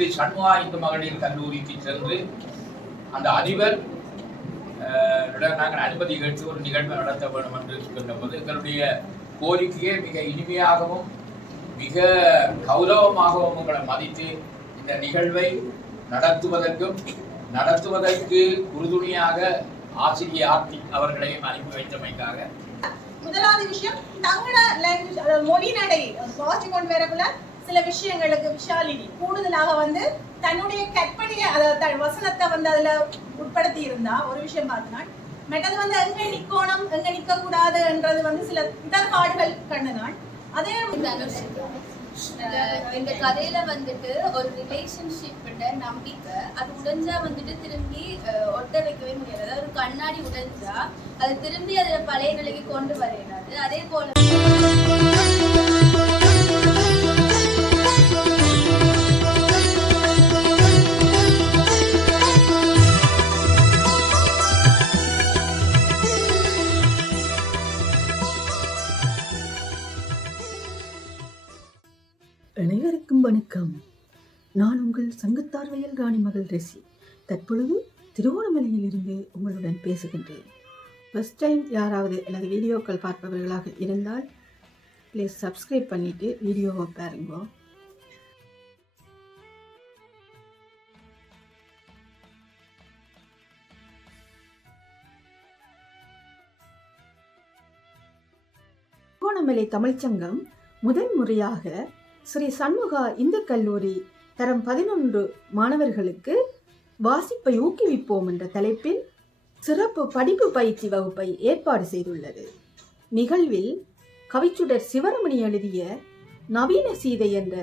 ஸ்ரீ சண்முகா இந்து மகளிர் கல்லூரிக்கு சென்று அந்த அதிபர் நாங்கள் அனுமதி கேட்டு ஒரு நிகழ்வு நடத்த வேண்டும் என்று சொன்னபோது எங்களுடைய கோரிக்கையை மிக இனிமையாகவும் மிக கௌரவமாகவும் உங்களை மதித்து இந்த நிகழ்வை நடத்துவதற்கு உறுதுணையாக ஆசிரியர் ஆர்த்திக் அவர்களையும் அனுப்பி வைத்தமைக்காக முதலாவது விஷயம் தங்கள லாங்குவேஜ் மொழி நடை வாசி கொண்டு வரக்குள்ள சில விஷயங்களுக்கு விஷாலினி கூடுதலாக தன்னுடைய கற்பனைய வசனத்தை அதுல உட்படுத்தி இருந்தா ஒரு விஷயம் பார்த்தினா மற்றது எங்க நிக்கோணம் எங்க நிக்க கூடாது என்றது சில இடர்பாடுகள் கண்டுதான் அதே இந்த கதையில ஒரு ரிலேஷன்ஷிப் நம்பிக்கை அது உடைஞ்சா திரும்பி ஒட்ட வைக்கவே முடியாது. அதாவது ஒரு கண்ணாடி உடைஞ்சா அது திரும்பி அதுல பழைய நிலைக்கு கொண்டு வரையாது. அதே போல அனைவருக்கும் வணக்கம். நான் உங்கள் சங்கத்தார் வயல் ராணி மகள் ரெசி. தற்பொழுது திருவோணமலையில் இருந்து உங்களுடன் பேசுகின்றேன். ஃபர்ஸ்ட் டைம் யாராவது எனது வீடியோக்கள் பார்ப்பவர்களாக இருந்தால் ப்ளீஸ் சப்ஸ்கிரைப் பண்ணிவிட்டு வீடியோவை பாருங்க. திருவோணமலை தமிழ்ச்சங்கம் முதன் முறையாக ஸ்ரீ சண்முகா இந்து கல்லூரி தரம் 11 மாணவர்களுக்கு வாசிப்பை ஊக்குவிப்போம் என்ற தலைப்பில் சிறப்பு படிப்பு பயிற்சி வகுப்பை ஏற்பாடு செய்துள்ளது. நிகழ்வில் கவிச்சுடர் சிவரமணி எழுதிய நவீன சீதை என்ற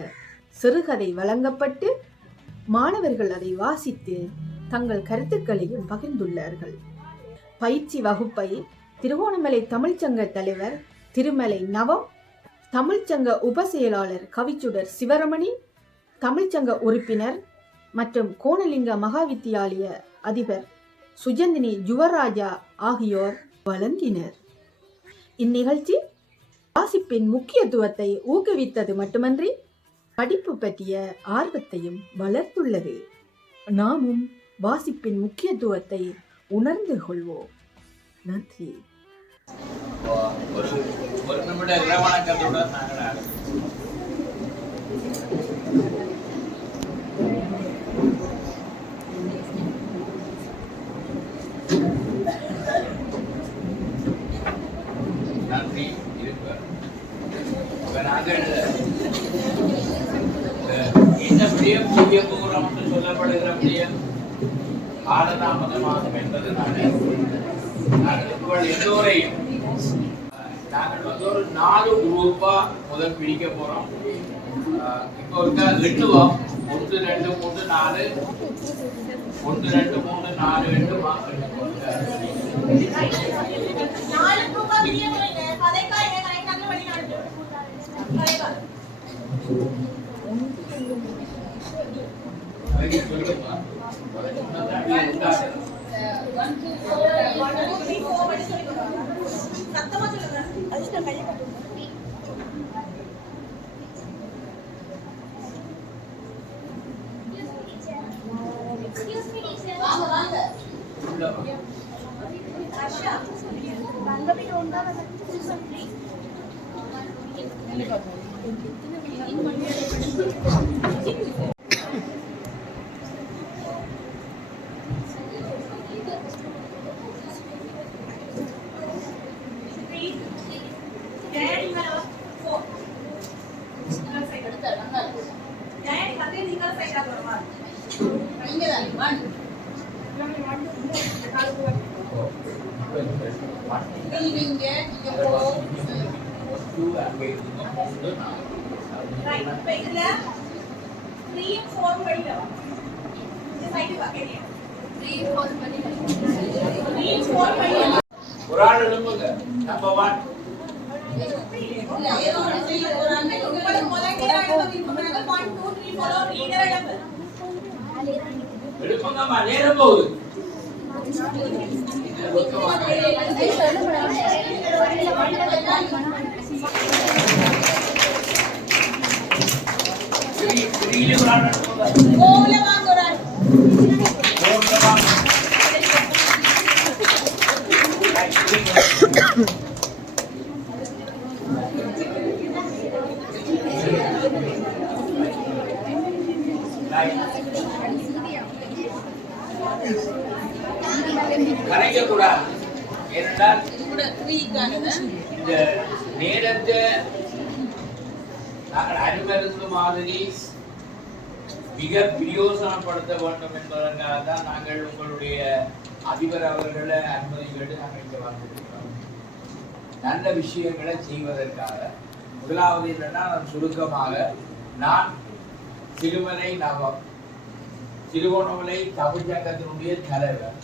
சிறுகதை வழங்கப்பட்டு மாணவர்கள் அதை வாசித்து தங்கள் கருத்துக்களையும் பகிர்ந்துள்ளார்கள். பயிற்சி வகுப்பை திருவோணமலை தமிழ்ச்சங்க தலைவர் திருமலை நவம், தமிழ்ச்சங்க உப செயலாளர் கவிச்சுடர் சிவரமணி, தமிழ்ச்சங்க உறுப்பினர் மற்றும் கோணலிங்க மகாவித்தியாலய அதிபர் சுஜந்தினி யுவராஜா ஆகியோர் வழங்கினர். இந்நிகழ்ச்சி வாசிப்பின் முக்கியத்துவத்தை ஊக்குவித்தது மட்டுமன்றி படிப்பு பற்றிய ஆர்வத்தையும் வளர்த்துள்ளது. நாமும் வாசிப்பின் முக்கியத்துவத்தை உணர்ந்து கொள்வோம். நன்றி. ஒரு நிமிட இளவணக்கத்துடன் நாங்கள் நன்றி இருப்பார். நாங்கள் இந்த விடயம் புதிய பூரம் என்று சொல்லப்படுகிற விடயம் காலதாமதமாகும் என்பதனால நாங்கள் எல்லோரையும் நாங்கள் ஒரு 4 குரூப்பா முதல் பிடிக்க போறோம். இப்போ எண்ணுவோம். 1 2 3 4 1 2 3 4 2 மாசம் ஒரு ஆள் எழுப்புங்க. நம்பர் 1 எழுப்புங்கம்மா, நேரம் போகுது. Three, கரைக்கக்கூடாது. ஏனென்றால் இந்த நேரத்தை நாங்கள் அனுமதித்த மாதிரி மிக பிரயோசனப்படுத்த வேண்டும் என்பதற்காக தான் நாங்கள் உங்களுடைய அதிபர் அவர்களை அனுமதி கேட்டு நாங்கள் இங்கே வந்திருக்கிறோம். நல்ல விஷயங்களை செய்வதற்காக. முதலாவது என்னன்னா, நான் சுருக்கமாக நான் திருமலை நவம் திருவோணமலை தமிழ்ச்சங்கத்தினுடைய தலைவர்.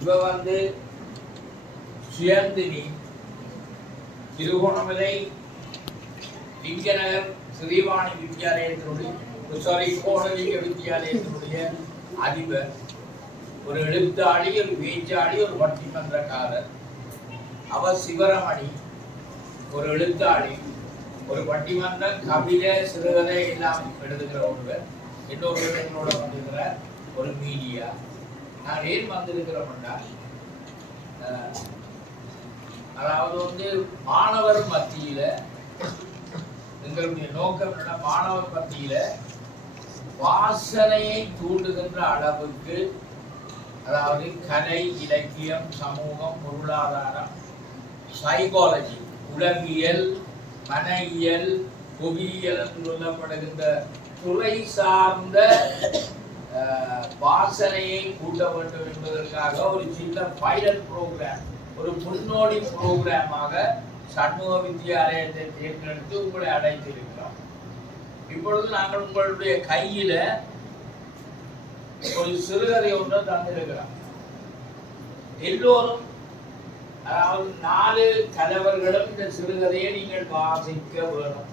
இவ சுயந்தினி திருவோணமலை லிங்கநகர் ஸ்ரீவாணி வித்யாலயத்தினுடைய கோணலிங்க வித்யாலயத்தினுடைய அதிபர். ஒரு எழுத்தாளி, ஒரு பேச்சாளி, ஒரு பட்டிமன்றக்காரர். அவர் சிவரமணி, ஒரு எழுத்தாளி, ஒரு பட்டிமன்ற கவிதை சிறுகதை எல்லாம் எழுதுகிற ஒருவர். இன்னொருவர் என்னோட வந்திருக்கிற ஒரு மீடியா. நான் ஏன் வந்திருக்கிறோம்னா, அதாவது மாணவர் மத்தியில எங்களுடைய நோக்கம் என்னன்னா, மாணவர் மத்தியில வாசனையை தூண்டுகின்ற அளவுக்கு, அதாவது கலை, இலக்கியம், சமூகம், பொருளாதாரம், சைக்காலஜி, உளவியல், மனையியல், புவியியல் என்று சொல்லப்படுகின்ற துறை சார்ந்த வாசனையை கூட்ட வேண்டும் என்பதற்காக ஒரு சின்ன பைலட் ப்ரோக்ராம், ஒரு முன்னோடி ப்ரோக்ராமாக சண்முக வித்யாலயத்தை தேர்ந்தெடுத்து உங்களை அழைத்திருக்கிறோம். இப்பொழுது நாங்கள் உங்களுடைய கையில ஒரு சிறுகதை ஒன்றை தந்திருக்கிறோம். எல்லோரும், அதாவது 4 தலைவர்களும் இந்த சிறுகதையை நீங்கள் வாசிக்க வேணும்.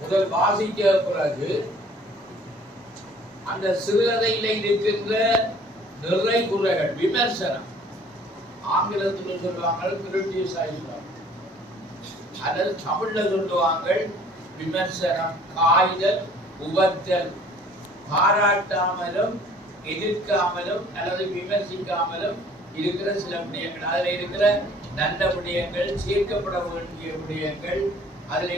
முதல் வாசிக்க பிறகு அந்த சிறுகதையில இருக்கின்ற நிறை குறைகள், விமர்சனம், ஆங்கிலத்தில் சொல்லுவாங்க கிரிட்டிசைசேஷன், அல்லது தமிழ்ல சொல்லுவாங்க விமர்சனம், காய்தல், உவத்தல், பாராட்டாமலும் எதிர்க்காமலும் அல்லது விமர்சிக்காமலும் இருக்கிற சில விடயங்கள், அதில் இருக்கிற நல்ல விடயங்கள், சேர்க்கப்பட வேண்டிய விடயங்கள், அதில்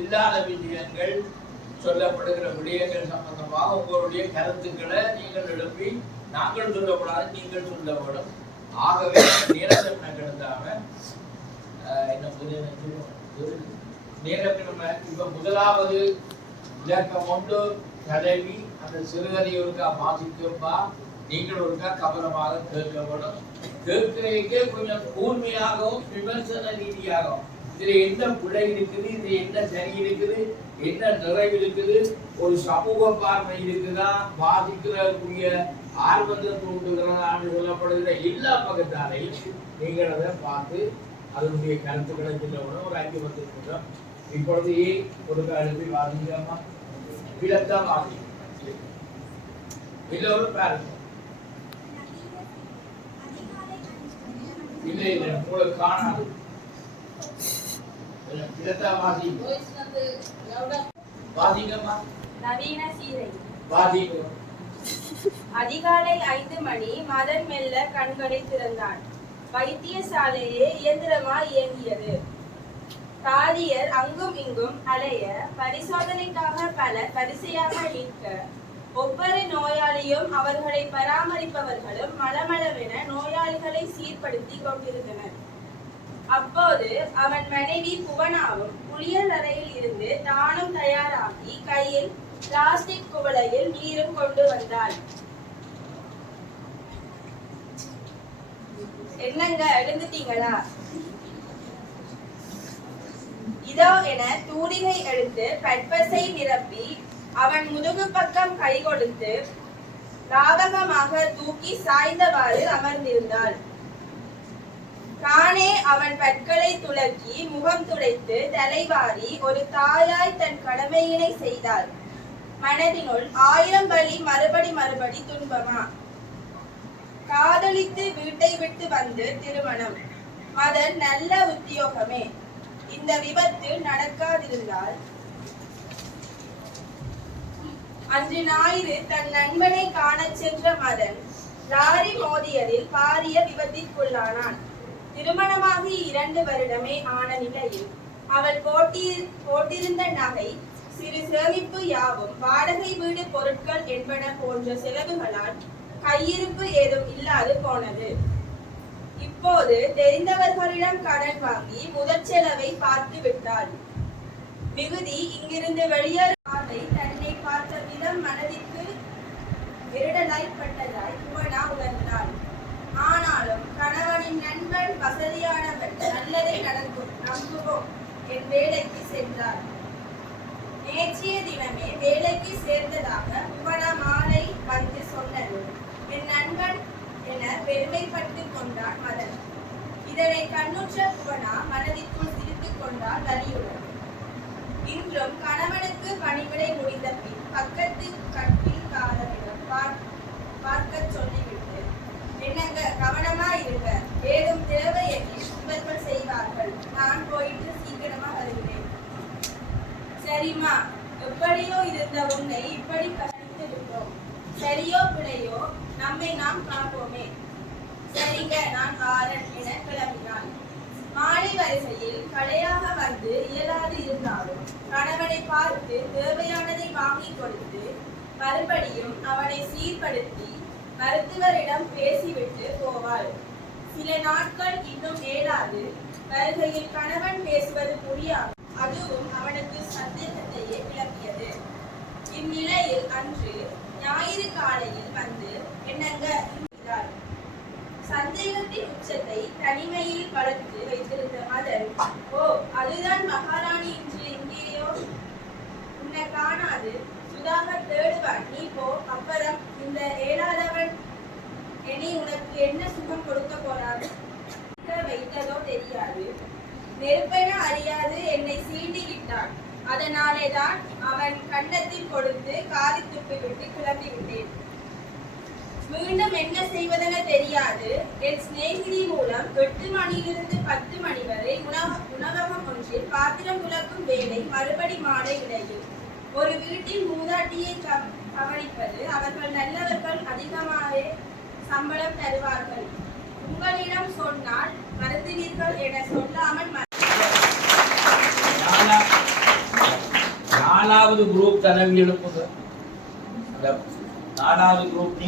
இல்லாத விடயங்கள், சொல்லப்படுகிற விடயங்கள் சம்பந்தமாக உங்களுடைய கருத்துக்களை நீங்கள் எழுப்பி, நாங்கள் சொல்லப்படாது நீங்கள் சொல்ல வேண்டும். ஆகவே நேரத்தை கெடுத்தாம நேரத்தை இப்ப முதலாவது இலக்கம் ஒன்று தலைவி அந்த சிறுகதை ஒருக்கா வாசிக்கப்பா, நீங்கள் ஒருக்கா கவனமாக கேட்கப்படும். கேட்கிறதுக்கே கொஞ்சம் கூர்மையாகவும் விமர்சன ரீதியாகவும், இதுல என்ன பிழை இருக்குது, இது என்ன சரி இருக்குது, என்ன நிறைவு இருக்குது, ஒரு சமூக பார்வை இருக்குதா, வாசிக்கிறக்கூடிய ஆர்வத்தை தூண்டுகிறதான்னு சொல்லப்படுகிற எல்லா பக்கத்தாலையும் நீங்கள் அதை பார்த்து அதனுடைய கருத்துக்களை சொல்லப்படும். ஒரு 5 நிமிஷம் இப்பொழுது ஒரு எழுப்பி வாசிக்காம விளத்தான் வாசி எல்லோரும் பாருங்க. இல்லை இல்லை உங்களுக்கு காணாது. விளத்தான் வாசி வாசிக்கமா. நவீன சீதை. வாசிக்க. அதிகாலை 5 மணி. மதன் மெல்ல கண்களை திறந்தான். வைத்தியசாலையே இயந்திரமாய் இயங்கியது. தாதியர் அங்கும் இங்கும் அலைய, பரிசோதனைக்காக பலர் வரிசையாக நிற்க, ஒவ்வொரு நோயாளியும் அவர்களை பராமரிப்பவர்களும் மளமளவென நோயாளிகளை சீர்படுத்தி கொண்டிருந்தனர். அப்போது அவன் மனைவி புவனாவும் குளியல் அறையில் இருந்து தானும் தயாராகி கையில் பிளாஸ்டிக் குவளையில் நீரும் கொண்டு வந்தாள். என்னங்க, எழுந்துட்டீங்களா? இதோ என தூரிகை எடுத்து பட்பசை நிரப்பி அவன் முதுகு பக்கம் கை கொடுத்து லாவகமாக தூக்கி சாய்ந்தவாறு அமர்ந்திருந்தாள். தானே அவன் பற்களை துளக்கி முகம் துடைத்து தலைவாரி ஒரு தாயாய் தன் கடமையினை செய்தாள். மனதினுள் 1000 வழி மறுபடி துன்பமா. காதலித்து வீட்டை விட்டு வந்து திருமணம். மதன் நல்ல உத்தியோகமே. இந்த விபத்து நடக்காதிருந்தால் அன்று ஞாயிறு தன் நண்பனை காணச் சென்ற மதன் லாரி மோதியதில் பாரிய விபத்திற்குள்ளானான். திருமணமாகி 2 வருடமே ஆன நிலையில் அவள் போட்டிருந்த நகை சிறு சேமிப்பு யாவும் வாடகை வீடு பொருட்கள் என்பன போன்ற செலவுகளால் கையிருப்பு ஏதும் இல்லாது போனது. இப்போது தெரிந்தவர்களிடம் கடன் வாங்கி முதற் செலவை பார்த்து விட்டாள். மிகுதி இங்கிருந்து வெளியேறாதை தன்னை பார்த்த விதம் மனதிற்கு விரடலாய்ப்பட்டதாய் புவனா உணர்ந்தாள். ஆனாலும் கணவனின் நண்பன் வசதியானவன், நல்லதே நடக்கும், நம்புவோம் என் வேலைக்கு சென்றார். நேற்றைய தினமே வேலைக்கு சேர்ந்ததாக புவனா மாலை வந்து சொன்னது. என் நண்பன் என பெருமைப்பட்டுக் கொண்டான் மதன். இதனை கண்ணுற்ற புவனா மனதிற்குள் சிரித்துக் கொண்டாள் வலியுடன். இன்றும் கணவனுக்கு பணிவிடை முடிந்த பின் பக்கத்து கட்டில் காரரிடம் பார்க்க சொல்லிவிட்டு, என்னங்க கவனமா இருங்க, ஏதும் தேவை எனில் இவர்கள் செய்வார்கள், நான் போயிட்டு சீக்கிரமா வருகிறேன். சரிம்மா, எப்படியோ இருந்த உன்னை இப்படி கஷ்டித்து விட்டோம். சரியோ பிழையோ நம்மை நாம் காப்போமே. சரிங்க, நான் வாரன் என கிளம்பினாள். மாலை வரிசையில் கடையாக வந்து இயலாது இருந்தாலும் கணவனை பார்த்து தேவையானதை வாங்கி கொடுத்து மறுபடியும் அவனை சீர்படுத்தி மருத்துவரிடம் பேசிவிட்டு போவாள். சில நாட்கள் இன்னும் ஏலாது வருகையில் கணவன் பேசுவது புரியாது. அதுவும் அவனுக்கு சந்தேகத்தையே கிளப்பியது. இந்நிலையில் அன்று ஞாயிறு காலையில் வந்து என்னங்க என்கிறார். சந்தேகத்தின் உச்சத்தை தனிமையில் வளர்த்து வைத்திருந்த மதன், ஓ அதுதான் மகாராணி இன்று எங்கேயோ, உன்னை காணாது சுதாகர் தேடுவான், நீ போ. அப்புறம் இந்த ஏழாதவன் இனி உனக்கு என்ன சுகம் கொடுக்க போறாரு வைத்ததோ தெரியாது, நெருப்பென அறியாது என்னை சீண்டி விட்டான். அதனாலேதான் அவன் கன்னத்தில் கொடுத்து காரி துப்பி விட்டு கிளம்பி விட்டேன். மீண்டும் என்ன செய்வதென தெரியாது என் சிநேகிதி மூலம் 8 மணியிலிருந்து 10 மணி வரை உணவகம் ஒன்றில் பாத்திரம் துலக்கும் வேலை மறுபடி மாலை இடையில். ஒரு வீட்டில் மூதாட்டியை கவனிப்பது, அவர்கள் நல்லவர்கள், அதிகமாகவே சம்பளம் தருவார்கள். உங்களிடம் சொன்னால் மறுத்துவீர்கள் என சொல்லாமல் 4வது குரூப் தலைவி எழுப்புங்க. அந்த 4வது குரூப்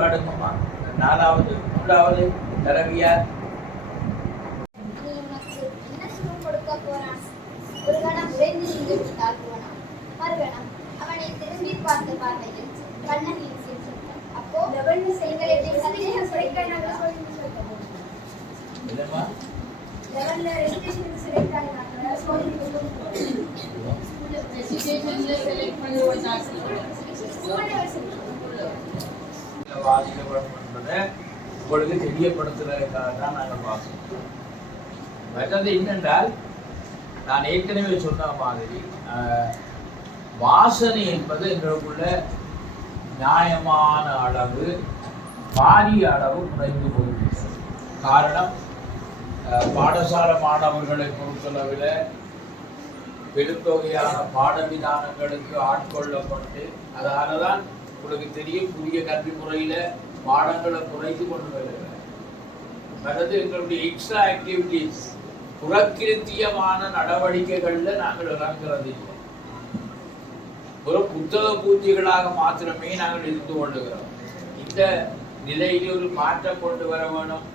பாடுங்கம்மா. 4வது 3வது தரவியார் என்ன சுகம் கொடுக்க போறான்? ஒரு கணம் உறைந்து நின்று விட்டால் போனான். மறுகணம் அவனை திரும்பி பார்த்த பார்வையில் கண்ணகியின் சிரித்தார். அப்போ எங்களை சந்தேகம் குறைக்க என்னம்மா லெவல்ல ரெஜிஸ்ட்ரேஷனுக்கு செலக்ட் ஆனாங்க. ரெஜிஸ்ட்ரேஷன்ல செலக்ட் பண்ணுவாங்க. பாதிக்கப்படும் என்பதை உங்களுக்கு தெரியப்படுத்துவதற்காக தான் நாங்கள் பார்க்கிறோம். மற்றது என்னென்றால், நான் ஏற்கனவே சொன்ன மாதிரி வாசனை என்பது எங்களுக்குள்ள நியாயமான அளவு பாரிய அளவு குறைந்து போயிருக்கிறது. காரணம் பாடசாலை மாணவர்களை பொறுத்தளவில் பெருந்தொகையான பாடவிதானங்களுக்கு ஆட்கொள்ளப்பட்டு அதனாலதான் உங்களுக்கு தெரியும் புதிய கல்வி முறையில பாடங்களை குறைத்து கொண்டு வருகிறார். அதாவது எங்களுடைய எக்ஸ்ட்ரா ஆக்டிவிட்டிஸ் புறக்கிருத்தியமான நடவடிக்கைகள்ல நாங்கள் இறங்குறது இல்லை. ஒரு புத்தக பூஜைகளாக மாத்திரமே நாங்கள் இருந்து கொள்ளுகிறோம். இந்த நிலையில் ஒரு மாற்றம் கொண்டு வர வேணும்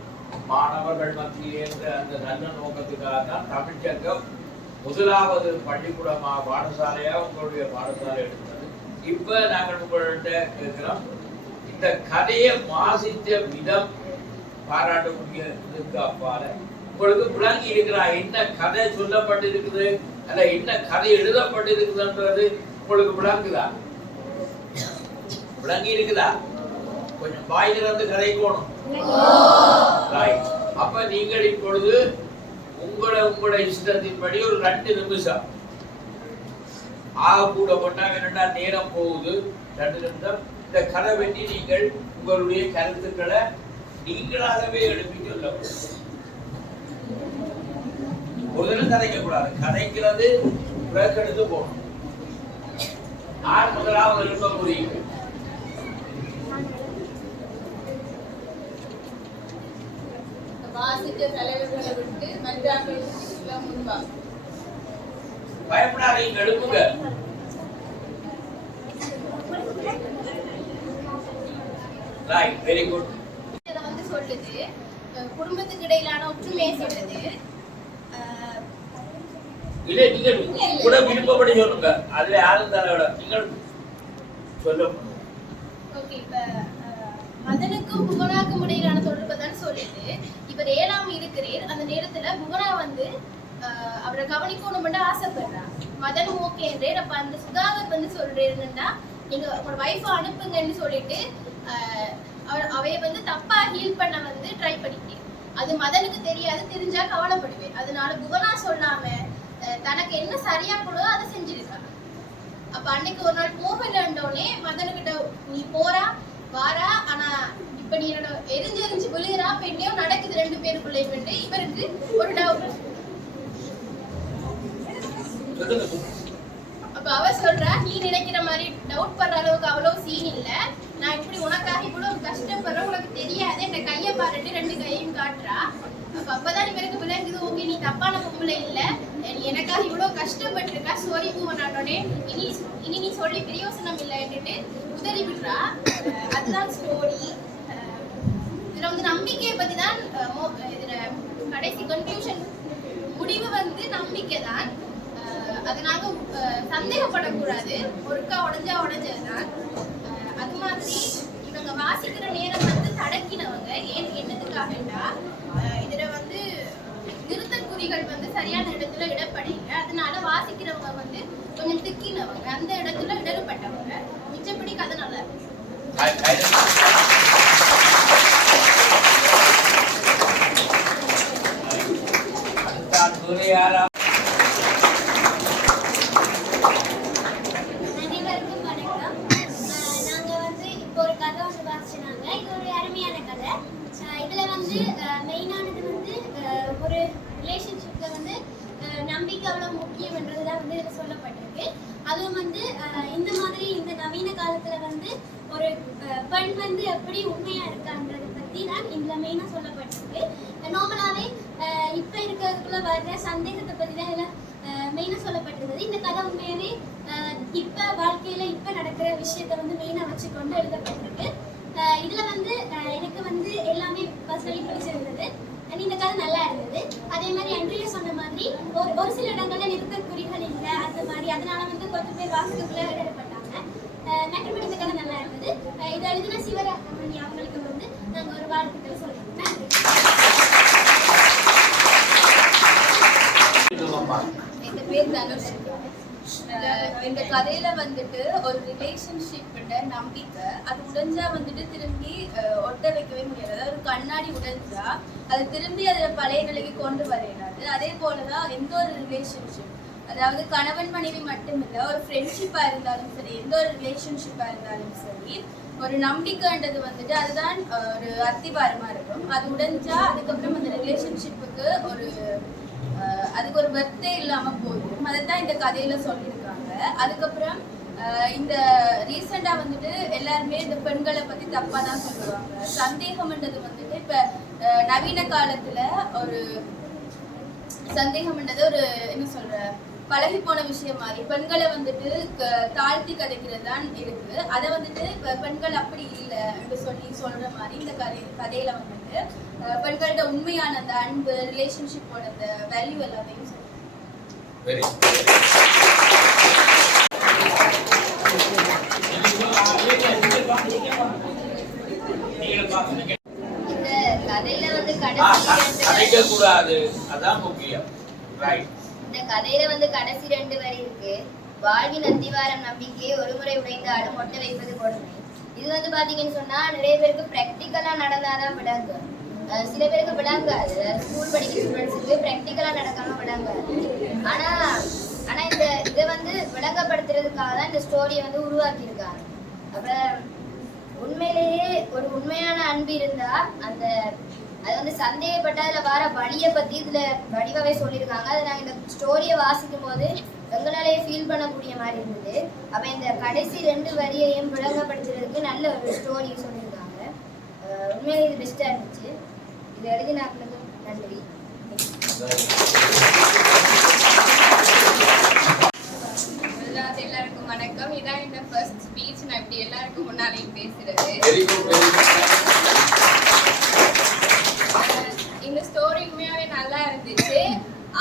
மாணவர்கள் மத்தியில் என்ற அந்த நல்ல நோக்கத்துக்காக தான் தமிழ்ச்சங்கம் முதலாவது பள்ளிக்கூடமாக பாடசாலையா உங்களுடைய பாடசாலை எடுத்தது. இப்ப நாங்கள் உங்கள்கிட்ட கேட்கிறோம், இந்த கதையை வாசித்த விதம் பாராட்டக்கூடிய இதுக்கு அப்பால உங்களுக்கு விளங்கி இருக்கிறா என்ன கதை சொல்லப்பட்டிருக்குது அல்ல என்ன கதை எழுதப்பட்டிருக்குதுன்றது உங்களுக்கு விளங்குதா? விளங்கி இருக்குதா? கொஞ்சம் வாய் திறந்து கதைக்கணும். அப்ப நீங்கள் இப்பொழுது உங்களோட இஷ்டத்தின்படி ஒரு 2 நிமிஷம் ஆக கூட பண்ணாங்க, 2 நேரம் போகுது, 2 நிமிஷம் இந்த கதை பற்றி நீங்கள் உங்களுடைய கருத்துக்களை நீங்களாகவே எழுப்பி சொல்ல. ஒரு தினம் கதைக்க கூடாது, கதைக்கிறது பிரேக் எடுத்து போகணும். யார் முதலாவது எழுப்ப முடியும்? வாசித்த தலைவர்களை விட்டு மன்றாட்டு முன்பாக பயப்படாதீங்க, எழுப்புங்க. Right, very good. இத வந்து சொல்லுது குடும்பத்துக்கு இடையிலான ஒற்றுமையை சொல்லுது. இல்ல நீங்கள் கூட விருப்பப்படி சொல்லுங்க, அதுல யாரும் தலைவிட நீங்கள் சொல்ல. ஓகே, இப்ப மதனுக்கும் புவனாக்கும் இடையிலான தொடர்பை தான் சொல்லுது. இவர் 7ஆம் இருக்கிறார். அந்த நேரத்துல புவனா வந்து அவரை கவனிக்கணும்னு ஆசைப்படுறா. மதன் ஓகேன்றே. அப்ப அந்த சுதாகர் வந்து சொல்றேன்னா நீங்க உங்களோட வைஃபை அனுப்புங்கன்னு சொல்லிட்டு அவைய வந்து தப்பா ஹீல் பண்ண வந்து ட்ரை பண்ணிட்டேன். அது மதனுக்கு தெரியாது, தெரிஞ்சா கவலைப்படுவேன். அதனால புவனா சொல்லாம தனக்கு என்ன சரியா போடுதோ அதை செஞ்சிருக்கா. அப்ப அன்னைக்கு ஒரு நாள் போகலன்னோடனே மதனுக்கிட்ட நீ போறா வாரா, ஆனா இப்ப நீ என்னோட எரிஞ்சு விழுகிறா, பெண்ணையோ நடக்குது 2 பேருக்குள்ள. இவருக்கு ஒரு டவுட். அப்ப அவ சொல்றா, நீ நினைக்கிற மாதிரி டவுட் பண்ற அளவுக்கு அவ்வளவு சீன் இல்ல. நான் இப்படி உனக்காக இவ்வளவு கஷ்டப்படுறேன், உனக்கு தெரியாது, என் கையை பாருட்டு 2 கையையும் காட்டுறா. அப்பதான் இவருக்கு விளங்குது, ஓகே நீ தப்பான பொம்பளை இல்ல, நீ எனக்காக இவ்வளவு கஷ்டப்பட்டிருக்கா, சாரி பூவனானோடனே இனி நீ சொல்லி பிரயோசனம் இல்லைன்னுட்டு உதறி விடுறா. அதுதான் ஸ்டோரி. இதுல வந்து நம்பிக்கையை பத்தி தான் இதுல கடைசி கன்ஃபியூஷன். முடிவு வந்து நம்பிக்கை தான். அதனால சந்தேகப்படக்கூடாது, ஒருக்கா உடஞ்சதுதான். அது மாதிரி இவங்க வாசிக்கிற நேரம் வந்து தடக்கினவங்க. என்னதுக்காகண்டா இதுல வந்து நிறுத்தக்குறிகள் வந்து சரியான இடத்துல இடப்படையில, அதனால வாசிக்கிறவங்க வந்து கொஞ்சம் திக்கினவங்க, அந்த இடத்துல இடர்பட்டவங்க. மிச்சப்படி கதை நல்லா இருக்கு. அனைவருக்கும் வணக்கம். நாங்க வந்து இப்போ ஒரு கதை ஒன்று வாசிச்சாங்க. இது ஒரு அருமையான கதை. இதுல வந்து மெயினானது வந்து ஒரு ரிலேஷன்ஷிப்ல வந்து நம்பிக்கை அவ்வளவு முக்கியம்ன்றதுதான் வந்து இதுல சொல்லப்பட்டிருக்கு. அதுவும் வந்து இந்த மாதிரி இந்த நவீன காலத்துல வந்து ஒரு பெண் வந்து எப்படி உண்மையா இருக்கான்றதை பத்தி தான் இதுல மெயினா சொல்லப்பட்டிருக்கு. நார்மலாவே இப்ப இருக்கிறதுக்குள்ள வர்ற சந்தேகத்தை பத்தி தான் இதுல மெயினா சொல்லப்பட்டிருந்தது. இந்த கதை உண்மையாவே இப்ப வாழ்க்கையில இப்ப நடக்கிற விஷயத்த வந்து மெயினா வச்சுக்கொண்டு எழுதப்பட்டிருக்கு. இதுல வந்து எனக்கு வந்து எல்லாமே பர்சனலி பிடிச்சிருந்தது. இந்த கதை நல்லா இருந்தது. அதே மாதிரி அன்றைய சொன்ன மாதிரி ஒரு சில இடங்கள்ல நிறுத்தக்குறிகள் இல்லை, அந்த மாதிரி அதனால வந்து கொஞ்சம் பேர் வாசகக்குள்ள இடப்பட்டாங்க. மற்றபடி இந்த கதை நல்லா இருந்தது. இதை எழுதின சிவராமணி அவங்களுக்கு வந்து நாங்க ஒரு வாழ்த்துக்களை சொல்றோம். நன்றி. இந்த பேர் தனுஷ். இந்த கதையில வந்துட்டு ஒரு ரிலேஷன்ஷிப்ட நம்பிக்கை அது உடைஞ்சா வந்துட்டு திரும்பி ஒட்ட வைக்கவே முடியாது. அதாவது ஒரு கண்ணாடி உடைஞ்சா அது திரும்பி அதுல பழைய நிலைக்கு கொண்டு வரையாது. அதே போலதான் எந்த ஒரு ரிலேஷன்ஷிப் அதாவது கணவன் மனைவி மட்டுமில்ல, ஒரு ஃப்ரெண்ட்ஷிப்பா இருந்தாலும் சரி, எந்த ஒரு ரிலேஷன்ஷிப்பா இருந்தாலும் சரி, ஒரு நம்பிக்கைன்றது வந்துட்டு அதுதான் ஒரு அத்திவாரமா இருக்கும். அது உடைஞ்சா அதுக்கப்புறம் அந்த ரிலேஷன்ஷிப்புக்கு அதுக்கு ஒரு வெர்த்தே இல்லாம போயிடும். அதைத்தான் இந்த கதையில சொல்லியிருக்காங்க. அதுக்கப்புறம் இந்த ரீசெண்டா வந்துட்டு எல்லாருமே இந்த பெண்களை பத்தி தப்பா தான் சொல்லுவாங்க. சந்தேகம்ன்றது வந்துட்டு இப்ப நவீன காலத்துல ஒரு சந்தேகம்ன்றது ஒரு என்ன சொல்ற பழகி போன விஷயம் மாதிரி பெண்களை வந்துட்டு தாழ்த்தி கதைக்கிறது தான் இருக்கு. அதை வந்துட்டு பெண்கள் அப்படி இல்லை என்று சொல்ற மாதிரி இந்த கதையில வந்துட்டு பெண்களோட உண்மையான அந்த அன்பு, ரிலேஷன்ஷிப்போட அந்த வேல்யூ எல்லாத்தையும் இந்த கதையில வந்து கடைசி 2 வரி இருக்கு. வாழ்வின் அத்திவாரம் நம்பிக்கை ஒருமுறை உடைந்தாலும் ஒட்ட வைப்பது கொடுமை. இது வந்து பாத்தீங்கன்னு சொன்னா நிறைய பேருக்கு பிராக்டிக்கலா நடந்தாதான் விளங்கும். சில பேருக்கு விளங்காது. ஸ்கூல் படிக்கிற ஸ்டூடெண்ட்ஸுக்கு பிராக்டிக்கலா நடக்காம விளங்காது. ஆனா இதை வந்து விளங்கப்படுத்துறதுக்காக தான் இந்த ஸ்டோரியை வந்து உருவாக்கியிருக்காங்க. அப்புறம் உண்மையிலேயே ஒரு உண்மையான அன்பு இருந்தா அது வந்து சந்தேகப்பட்ட அதுல வர வழியை பத்தி இதுல வடிவாவே சொல்லியிருக்காங்க. அதை நாங்க இந்த ஸ்டோரியை வாசிக்கும் போது எங்களாலேயே ஃபீல் பண்ணக்கூடிய மாதிரி இருந்தது. அப்ப இந்த கடைசி 2 வரியையும் விளங்கப்படுத்துறதுக்கு நல்ல ஒரு ஸ்டோரியை சொல்லியிருக்காங்க. உண்மையிலே இது பெஸ்டா இருந்துச்சு. இது எழுதினாக்களுக்கு நன்றி. எல்லாருக்கும் வணக்கம். இதான் இந்த ஃபர்ஸ்ட் ஸ்பீச். நான் இப்படி எல்லாருக்கும் முன்னாலேயும் பேசுறது. இந்த ஸ்டோரி உண்மையாவே நல்லா இருந்துச்சு.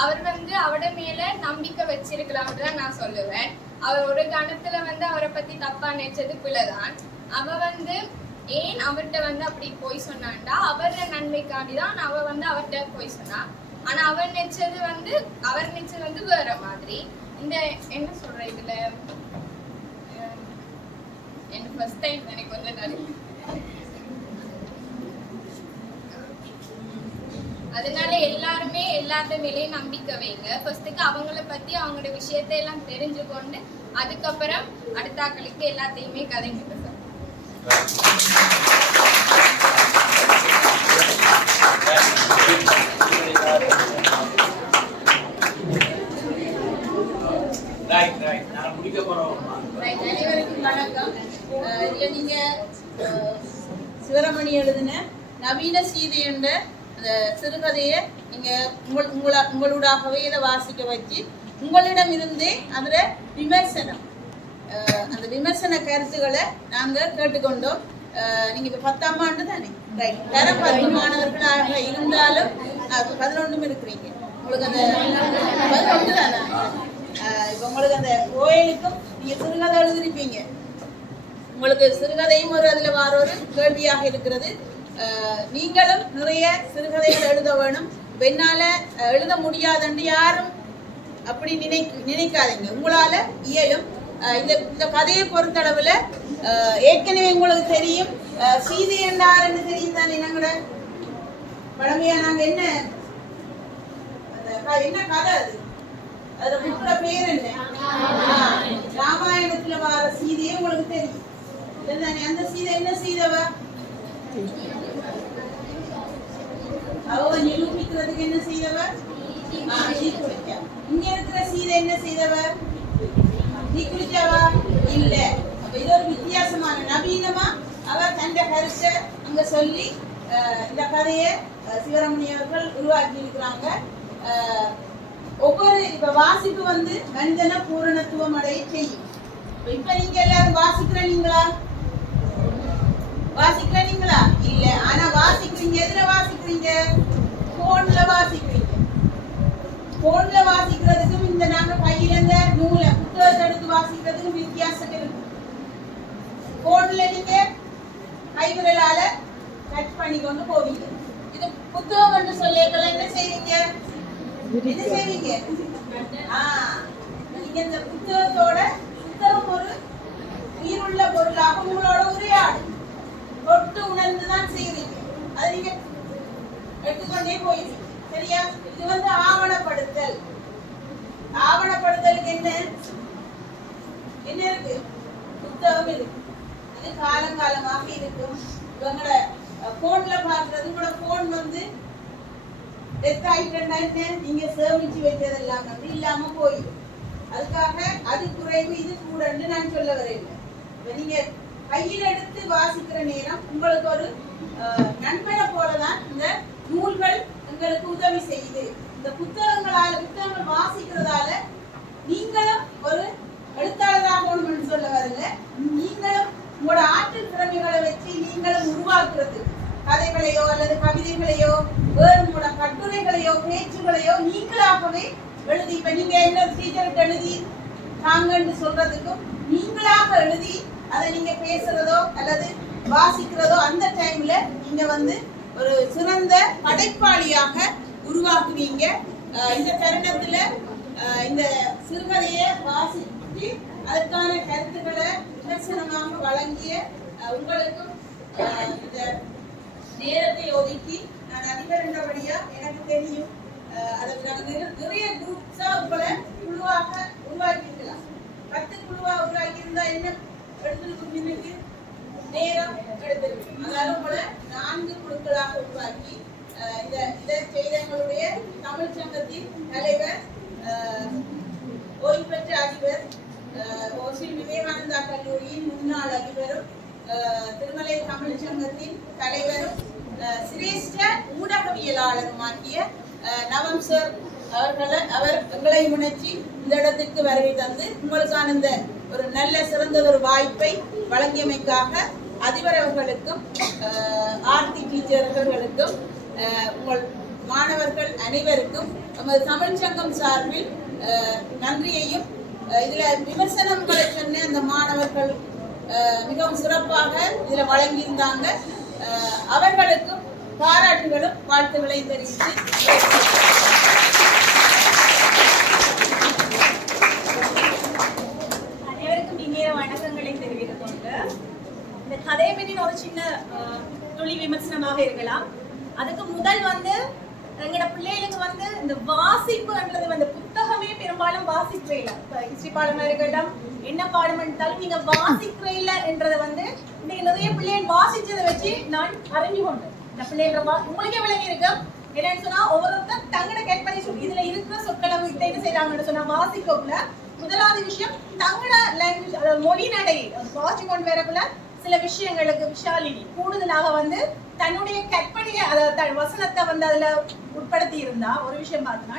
அவர் வந்து அவட மேல நம்பிக்கை வச்சிருக்கலாம்னு தான் நான் சொல்லுவேன். அவர் ஒரு கணத்துல வந்து அவரை பத்தி தப்பா நினைச்சது பிள்ளைதான். அவ வந்து ஏன் அவர்கிட்ட வந்து அப்படி போய் சொன்னான்டா அவர நன்மைக்காண்டிதான் அவ வந்து அவர்கிட்ட போய் சொன்னா. ஆனா அவர் நினைச்சது வந்து வேற மாதிரி. இந்த என்ன சொல்ற இதுல எனக்கு ஃபர்ஸ்ட் டைம் எனக்கு வந்து நிறைய அதனால எல்லாருமே எல்லாத்த மேலேயும் நம்பிக்கை வைங்க. ஃபர்ஸ்ட்டுக்கு அவங்கள பத்தி அவங்களோட விஷயத்தை எல்லாம் தெரிஞ்சுக்கொண்டு அதுக்கப்புறம் அடுத்தாக்களுக்கு எல்லாத்தையுமே கதைக்கிட்டு அனைவருக்கும் வணக்கம். இதுல நீங்க சிவரமணி எழுதின நவீன சீதை என்ற அந்த சிறுகதையை நீங்க உங்களூடாகவே இதை வாசிக்க வச்சு உங்களிடம் இருந்தே அதுல விமர்சனம் அந்த விமர்சன கருத்துக்களை நாங்க கேட்டுக்கொண்டோம். நீங்க இப்ப 10ஆம் ஆண்டு தானே, தர 10 மாணவர்களாக இருந்தாலும் 11 இருக்கிறீங்க. உங்களுக்கு அந்த 11 தானே. இப்ப உங்களுக்கு அந்த கோயிலுக்கும் நீங்க சிறுகதை எழுதிருப்பீங்க. உங்களுக்கு சிறுகதையும் அதுல வார ஒரு கேள்வியாக இருக்கிறது. நீங்களும் நிறைய சிறுகதைகள் எழுத வேணும். என்னால எழுத முடியாதுன்னு யாரும் அப்படி நினைக்காதீங்க. உங்களால இயலும். இந்த கதையை பொறுத்தளவுல ஏற்கனவே உங்களுக்கு தெரியும் சீதை என்றாருன்னு தெரியும் தானே. நாங்கள பழமையா நாங்க என்ன கதை அது புத்தக பேர் என்ன? ராமாயணத்துல வர சீதையே உங்களுக்கு தெரியும். அந்த சீதை என்ன செய்தவ? அவ நிரூபிக்கிறதுக்கு என்ன செய்தவ? இங்க இருக்கிற சீதை என்ன செய்தவ? நீ குளிச்சவா? இல்ல. அப்ப இது ஒரு வித்தியாசமான நவீனமா அவ தந்த கருத்தை அங்க சொல்லி இந்த கதையை சிவரமணி அவர்கள் உருவாக்கி இருக்கிறாங்க. ஒவ்வொரு இப்ப வாசிப்பு வந்து மனிதனை பூரணத்துவம் அடைய செய்யும். இப்ப நீங்க எல்லாரும் வாசிக்கிறீங்களா? இல்ல. ஆனா வாசிக்கிறீங்க. எதுல வாசிக்கிறீங்க? போன்ல வாசிக்கிறீங்க. போன்ல வாசிக்கிறதுக்கும் இந்த நாங்க கையில இந்த நூலை புத்தகத்தை எடுத்து வாசிக்கிறதுக்கும் வித்தியாசம் இருக்கு. போன்ல நீங்க கைவிரலால கட் பண்ணி கொண்டு போவீங்க. இது புத்தகம் என்று சொல்லிக்கலாம். என்ன செய்வீங்க? நீங்க இந்த புத்தகத்தோட புத்தகம் ஒரு உயிருள்ள பொருளாக உங்களோட உரையாடு தொட்டு உணர்ந்துதான் செய்வீங்க. அதை நீங்க எடுத்துக்கொண்டே போயிருவீங்க. சரியா? இது வந்து ஆவணப்படுத்தல். ஆவணப்படுத்தலுக்கு என்ன என்ன இருக்கு? புத்தகம் இருக்கு. இது காலங்காலமாக இருக்கும். இவங்களோட போன்ல பாக்குறது கூட போன் வந்து டெத் ஆயிட்டா நீங்க சேமிச்சு வச்சதெல்லாம் வந்து இல்லாம போயிடும். அதுக்காக அது குறைவு இது கூடன்னு நான் சொல்ல வரையில்லை. நீங்க கையில் எடுத்து வாசிக்கிற நேரம் உங்களுக்கு ஒரு நண்பனை போலதான் இந்த நூல்கள் எங்களுக்கு உதவி செய்யுது. இந்த புத்தகங்கள் வாசிக்கிறதால நீங்களும் ஒரு எழுத்தாளராகணும்னு சொல்ல வரல, நீங்களும் உங்களோட ஆற்றல் திறமைகளை வச்சு நீங்களும் உருவாக்குறது கதைகளையோ அல்லது கவிதைகளையோ வேறு உங்களோட கட்டுரைகளையோ பேச்சுகளையோ நீங்களாகவே எழுதி, இப்ப நீங்க என்ன டீச்சருக்கு எழுதி தாங்கன்னு சொல்றதுக்கும் நீங்களாக எழுதி அதை நீங்க பேசுறதோ அல்லது வாசிக்கிறதோ அந்த டைம்ல நீங்க வந்து ஒரு சிறந்த படைப்பாளியாக உருவாக்குவீங்க. இந்த தருணத்துல இந்த சிறுகதையை வாசித்து அதற்கான கருத்துக்களை விமர்சனமாக வழங்கிய உங்களுக்கும் இந்த நேரத்தை ஒதுக்கி நான் அதிகரிந்தபடியா எனக்கு தெரியும். நிறைய குரூப்ஸா உங்களை குழுவாக உருவாக்கியிருக்கலாம். 10 குழுவா உருவாக்கி இருந்தா என்ன எடுத்துருக்கு? இன்னைக்கு நேரம் எடுத்திருக்கு. அதனால உங்களை 4 குழுக்களாக உருவாக்கி இதை செய்த எங்களுடைய தமிழ் சங்கத்தின் தலைவர், ஓய்வு பெற்ற அதிபர், ஓசி விவேகானந்தா கல்லூரியின் முன்னாள் அதிபரும், திருமலை தமிழ் சங்கத்தின் தலைவரும், சிரேஷ்ட ஊடகவியலாளருமாகிய நவம் சார் அவர் எங்களை முனைச்சி இந்த இடத்துக்கு வருகை தந்து உங்களுக்கான இந்த ஒரு நல்ல சிறந்த ஒரு வாய்ப்பை வழங்கியமைக்காக அதிபர் அவர்களுக்கும் ஆர்த்தி டீச்சர் அவர்களுக்கும் உங்கள் மாணவர்கள் அனைவருக்கும் நமது தமிழ் சங்கம் சார்பில் நன்றியையும், இதுல விமர்சனங்களை சொன்ன அந்த மாணவர்கள் மிகவும் சிறப்பாக இதுல வழங்கியிருந்தாங்க, அவர்களுக்கும் பாராட்டுகளும் வாழ்த்துக்களை தெரிவித்து அனைவருக்கும் இனிய வணக்கங்களை தெரிவித்துக் கொண்டு இந்த கதையை பற்றி ஒரு சின்ன துளி விமர்சனமாக இருக்கலாம். அதுக்கு முதல் வந்து எங்களோட பிள்ளைகளுக்கு வந்து இந்த வாசிப்புன்றது வந்து புத்தகமே பெரும்பாலும் வாசிக்கிறே இல்லை. ஹிஸ்டரி பாடமா இருக்கட்டும், என்ன பாடம் எடுத்தாலும் நீங்க வாசிக்கிறே இல்லை என்றதை வந்து இன்னைக்கு நிறைய பிள்ளைகள் வாசிச்சதை வச்சு நான் அறிஞ்சு கொண்டேன். இந்த பிள்ளைகள உங்களுக்கே விளங்கி இருக்கு என்னன்னு சொன்னா ஒவ்வொருத்தர் தங்கட கேட் பண்ணி சொல்லி இதுல இருக்கிற சொற்களை விட்டு என்ன செய்யறாங்கன்னு சொன்னா வாசிக்கக்குள்ள முதலாவது விஷயம் தங்கட லாங்குவேஜ், அதாவது மொழி நடை வாசிச்சு கொண்டு வரக்குள்ள சில விஷயங்களுக்கு விஷாலினி கூடுதலாக வந்து தன்னுடைய கற்பனைய அதாவது வசனத்தை வந்து அதுல உட்படுத்தி இருந்தா ஒரு விஷயம் பார்த்தனா,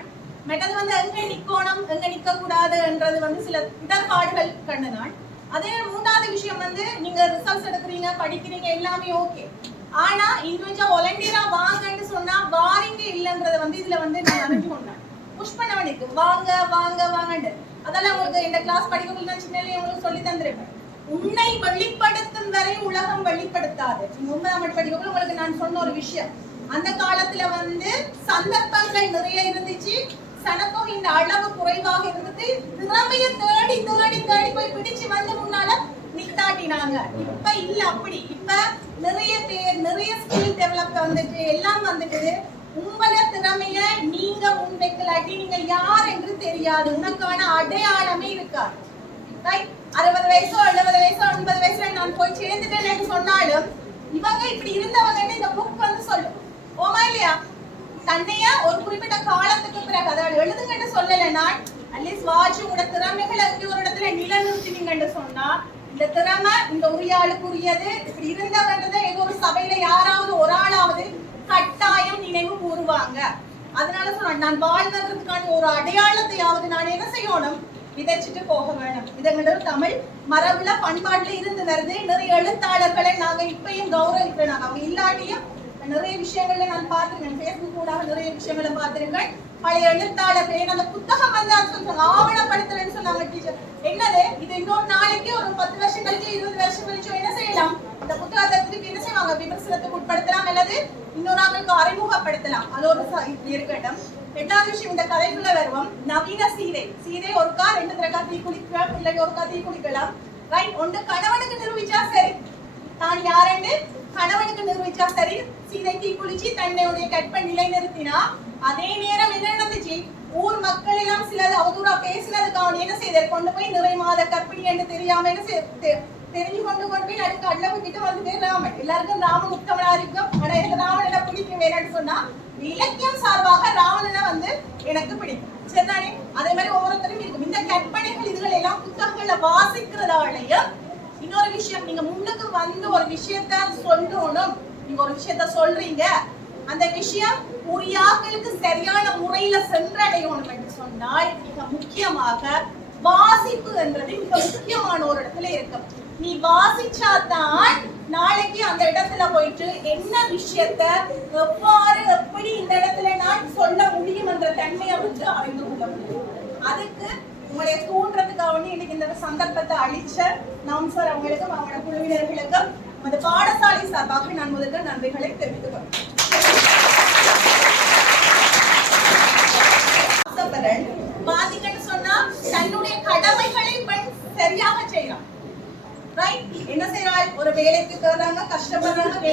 மற்றது வந்து எங்க நிக்கணும் எங்க நிக்க கூடாது என்றது வந்து சில இடர்பாடுகள் கண்டுனான். அதே மூன்றாவது விஷயம் வந்து நீங்க ரிசல்ட்ஸ் எடுக்கிறீங்க படிக்கிறீங்க எல்லாமே ஓகே, ஆனா இண்டிவிஜுவல் வாலண்டியரா வாங்கன்னு சொன்னா வாரிங்க இல்லைன்றத வந்து இதுல வந்து நான் அறிஞ்சு கொண்டேன். புஷ் பண்ணவனுக்கு வாங்க வாங்க வாங்கன்னு அதெல்லாம் உங்களுக்கு இந்த கிளாஸ் படிக்கக்குள்ள நான் சின்னலே உங்களுக்கு சொல்லி தந்திருப்பேன். உன்னை வெளிப்படுத்தும் வரை உலகம் வெளிப்படுத்தாது. நீங்க 9ஆம் படிக்கக்குள்ள உங்களுக்கு நான் சொன்ன ஒரு விஷயம், அந்த காலத்துல வந்து சந்தர்ப்பங்கள் நிறைய இருந்துச்சு, சனத்தொகையின் அளவு குறைவாக இருந்தது, திறமைய தேடி தேடி தேடி போய் பிடிச்சு வந்து முன்னால நித்தாட்டினாங்க. இப்ப இல்ல அப்படி. இப்ப நிறைய பேர் நிறைய ஸ்கில் டெவலப் வந்துட்டு எல்லாம் வந்துட்டு உங்கள திறமைய நீங்க முன்வைக்கலாட்டி நீங்க யார் என்று தெரியாது, உனக்கான அடையாளமே இருக்காது. 60 வயசோ 70 வயசோ 80 வயசுல நான் போய் சேர்ந்துட்டேன்னு சொன்னாலும் இவங்க இப்படி இருந்தவங்க இந்த புக் வந்து சொல்லும் ஓமா இல்லையா, தன்னைய ஒரு குறிப்பிட்ட காலத்துக்கு பிறகு அதாவது எழுதுங்கன்னு சொல்லல, நான் அட்லீஸ்ட் வாட்சி உங்களோட திறமைகளை ஒரு இடத்துல நிலநிறுத்தினீங்கன்னு சொன்னா இந்த திறமை இந்த உரியாளுக்குரியது. இப்படி இருந்தவன்றதை ஏதோ ஒரு சபையில யாராவது ஒரு ஆளாவது கட்டாயம் நினைவு கூறுவாங்க. அதனால சொன்ன நான் வாழ்ந்ததுக்கான ஒரு அடையாளத்தையாவது நான் என்ன செய்யணும், விதைச்சிட்டு போக வேணும். இதங்களோட தமிழ் மரபுல பண்பாட்டுல இருந்து வருது. நிறைய எழுத்தாளர்களை நாங்க இப்பயும் கௌரவிக்கிறோம். நாங்க அவங்க இல்லாட்டியும் நிறைய விஷயங்கள்ல நான் பார்த்திருக்கேன், பேஸ்புக் கூட நிறைய விஷயங்களை பார்த்திருக்கேன். பழைய எழுத்தாளர்களே அந்த புத்தகம் வந்து சொல்றாங்க ஆவணப்படுத்துறேன்னு சொன்னாங்க டீச்சர். என்னது இது இன்னொரு நாளைக்கு ஒரு 10 வருஷம் கழிச்சு 20 வருஷம் கழிச்சு என்ன செய்யலாம், இந்த புத்தகத்தை திருப்பி என்ன செய்வாங்க விமர்சனத்துக்கு உட்படுத்தலாம் அல்லது இன்னொரு ஆளுக்கு அறிமுகப்படுத்தலாம். அது ஒரு இருக்கட்டும். 8வது விஷயம், இந்த கதைக்குள்ள வருவோம் நவீன சீதை ஒருக்கா 2 தடவை தீ குளிக்கலாம் இல்லாட்டி ஒருக்கா தீ குளிக்கலாம். ரைட், ஒன்று கணவனுக்கு நிரூபிச்சா சரி, தான் யாருன்னு கணவனுக்கு நிரூபிச்சா சரி, சீதை தீக்குளிச்சு தன்னுடைய கற்பை நிலைநிறுத்தினா அதே நேரம் என்ன நடந்துச்சு? ஊர் மக்கள் எல்லாம் சிலது அவதூறா பேசினதுக்காக என்ன செய்தார்? கொண்டு போய் நிறை மாத கற்பிணி என்று தெரியாம என்ன தெரிஞ்சு கொண்டு போய் அதுக்கு அட்ல விட்டு வந்து பேர் ராமன். எல்லாருக்கும் ராமன் உத்தமனா இருக்கும். ஆனா எனக்கு ராமனை பிடிக்கும் வேணும்னு சொன்னா இலக்கியம் சார்பாக ராவணனை வந்து எனக்கு பிடிக்கும். சரிதானே? அதே மாதிரி ஒவ்வொருத்தரும் இருக்கும். இந்த கற்பனைகள் இதுகள் எல்லாம் புத்தகங்கள்ல வாசிக்கிறதாலையும் இன்னொரு விஷயம், நீங்க முன்னுக்கு வந்து ஒரு விஷயத்த சொல்லணும். நீங்க ஒரு விஷயத்த சொல்றீங்க, அந்த விஷயம் புரியாக்களுக்கு சரியான முறையில சென்றடையணும் என்று சொன்னால் மிக முக்கியமாக வாசிப்பு என்றது மிக முக்கியமான ஒரு இடத்துல இருக்கும். நீ வாசிச்சாதான் நாளைக்கு அந்த இடத்துல போயிட்டு என்ன விஷயத்த எவ்வாறு எப்படி இந்த இடத்துல நான் சொல்ல முடியும் என்ற தன்மையை வந்து அறிந்து கொள்ள முடியும். அதுக்கு உங்களுடைய தூண்டுறதுக்காக இன்னைக்கு இந்த சந்தர்ப்பத்தை அளிச்ச நாம் சார் அவங்களுக்கும் அவங்களோட குழுவினர்களுக்கும் அந்த பாடசாலை சார்பாக நான் முதல்ல நன்றிகளை தெரிவித்துக் கொள்கிறேன். பாத்தீங்கன்னு சொன்னா தன்னுடைய கடமைகளை பெண் சரியாக செய்யறான். என்ன செய்யறாள்? ஒரு வேலைக்கு போறாங்க, கஷ்டப்படுறாங்க,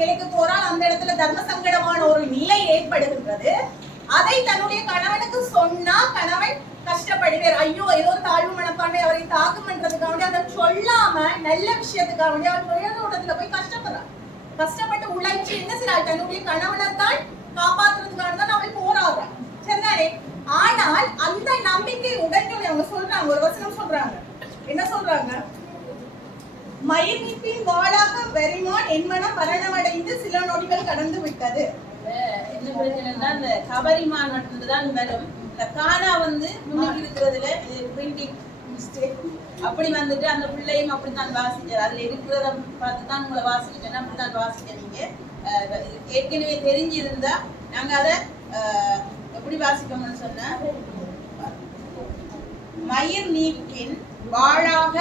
வேலைக்கு போறாள். அந்த இடத்துல தர்ம சங்கடமான ஒரு நிலை ஏற்படுகின்றது. அதை தன்னுடைய கணவனுக்கு சொன்னா கணவன் கஷ்டப்படுவார். ஐயோ ஏதோ ஒரு தாழ்வு மனப்பான்மை அவரை தாக்குமன்றதுக்காக அதை சொல்லாம நல்ல விஷயத்துக்காக அவர் தொழிலோட்டத்துல போய் கஷ்டப்படுறான். கஷ்டப்பட்டு உழைச்சு என்ன செய்யறாள்? தன்னுடைய கணவனைத்தான் காப்பாற்றுறதுக்காக தான் அவள் போராடுறான். சரிதானே? ஆனால் அந்த நம்பிக்கை உடனே அவங்க சொல்றாங்க, ஒரு வசனம் சொல்றாங்க. என்ன சொல்றாங்க? மயிர்நிப்பின் வாளாக வெறிமான் என்மனம் மரணமடைந்து சில நொடிகள் கடந்து விட்டது. என்ன பிரச்சனைன்னா இந்த கபரிமான் மட்டும்தான் வரும். இந்த கானா வந்து முன்னுக்கு இருக்கிறதுல பிரிண்டிங் மிஸ்டேக் அப்படி வந்துட்டு அந்த பிள்ளையும் அப்படித்தான் வாசிச்சார். அதுல இருக்கிறத பார்த்து தான் உங்களை வாசிச்சேன்னா அப்படித்தான் வாசிக்க. நீங்க ஏற்கனவே தெரிஞ்சிருந்தா நாங்க அதை எப்படி வாசிக்கணும்னு சொன்ன மயிர் நீக்கின் வாழாக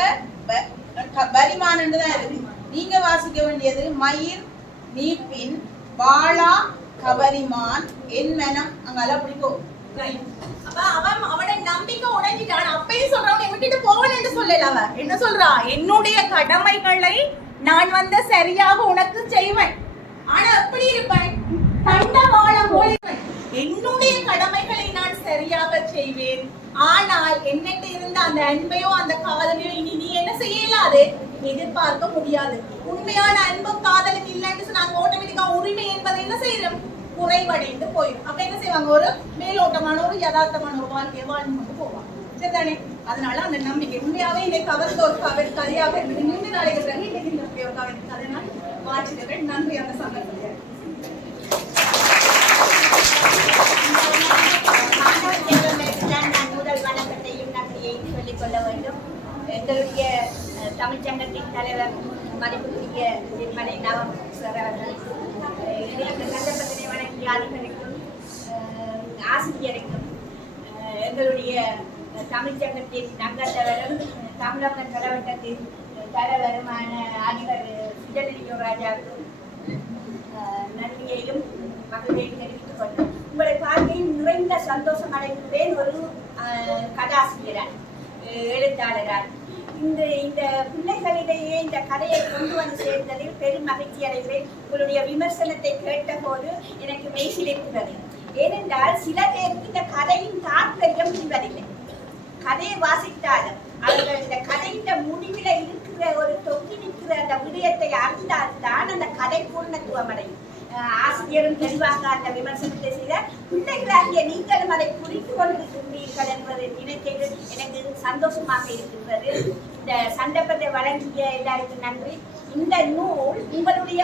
பரிமான் தான் இருக்கு. நீங்க வாசிக்க வேண்டியது மயிர் நீப்பின் வாழா கபரிமான் என் மனம் அங்கால அப்படி போகும். அவன் அவனோட நம்பிக்கை உடைஞ்சிட்டான். அப்பயும் சொல்றவங்க விட்டுட்டு போகலன்னு சொல்லல. அவ என்ன சொல்றா? என்னுடைய கடமைகளை நான் வந்து சரியாக உனக்கு செய்வேன். ஆனா எப்படி இருப்பேன்? தண்டவாளம் போலிருப்பேன். என்னுடைய கடமைகளை நான் சரியாக செய்வேன். ஆனால் என்னிட்ட இருந்த அந்த அன்பையோ அந்த காதலையோ இனி நீ என்ன செய்யலாது, எதிர்பார்க்க முடியாது. உண்மையான அன்பும் காதலும் இல்லைன்னு சொன்னாங்க. ஆட்டோமேட்டிக்கா உரிமை என்பதை என்ன செய்யறோம்? குறைவடைந்து போயிடும். அப்ப என்ன செய்வாங்க? ஒரு மேலோட்டமான ஒரு யதார்த்தமான ஒரு வாழ்க்கையை வாழ்ந்து கொண்டு போவாங்க. சரிதானே? அதனால அந்த நம்பிக்கை உண்மையாவே இன்னைக்கு கவர்ந்த ஒரு கதையாக இருக்குது. நீண்ட நாளைக்கு பிறகு இன்னைக்கு இந்த ஒரு கதை நான் வாசிக்கிறேன். நன்றி. அந்த சந்தர்ப்பத்தில் முதல் வணக்கத்தையும் நன்றியையும் சொல்லிக் கொள்ள வேண்டும். எங்களுடைய தமிழ்ச்சங்கத்தின் தலைவர் மதிப்புக்குரிய திருமலை நவம் சார் அவர்கள் எனக்கு சந்தர்ப்பத்தினை வழங்கிய அதிபருக்கும் ஆசிரியருக்கும் எங்களுடைய தமிழ்ச்சங்கத்தின் நங்கத்தவரும் தமிழக தலைவட்டத்தின் தலைவருமான அதிபர் சுஜலியோ ராஜாவுக்கும் நன்றியையும் மகிழ்ச்சியையும் தெரிவித்துக் கொண்டோம். உங்களை பார்க்கையில் நிறைந்த சந்தோஷம் அடைகிறேன். ஒரு கதாசிரியரான் எழுத்தாளரான் இந்த பிள்ளைகளிடையே இந்த கதையை கொண்டு வந்து சேர்ந்ததில் பெரும் மகிழ்ச்சி அடைகிறேன். உங்களுடைய விமர்சனத்தை கேட்ட போது எனக்கு மெய்சிலிருக்கிறது. ஏனென்றால் சில பேருக்கு இந்த கதையின் தாற்பயம் புரிவதில்லை. கதையை வாசித்தாலும் அவர்கள் இந்த கதையின் முடிவில இருக்கிற ஒரு தொங்கி நிற்கிற அந்த விடயத்தை அறிந்தால்தான் அந்த கதை பூர்ணத்துவம் அடையும். ஆசிரியரும் தெளிவாக அந்த விமர்சனத்தை செய்த பிள்ளைகளாகிய நீங்களும் அதை புரிந்து கொண்டிருக்கின்றீர்கள் என்பதை நினைக்கிறது எனக்கு சந்தோஷமாக இருக்கின்றது. இந்த சந்தர்ப்பத்தை வழங்கிய எல்லாருக்கும் நன்றி. இந்த நூல் உங்களுடைய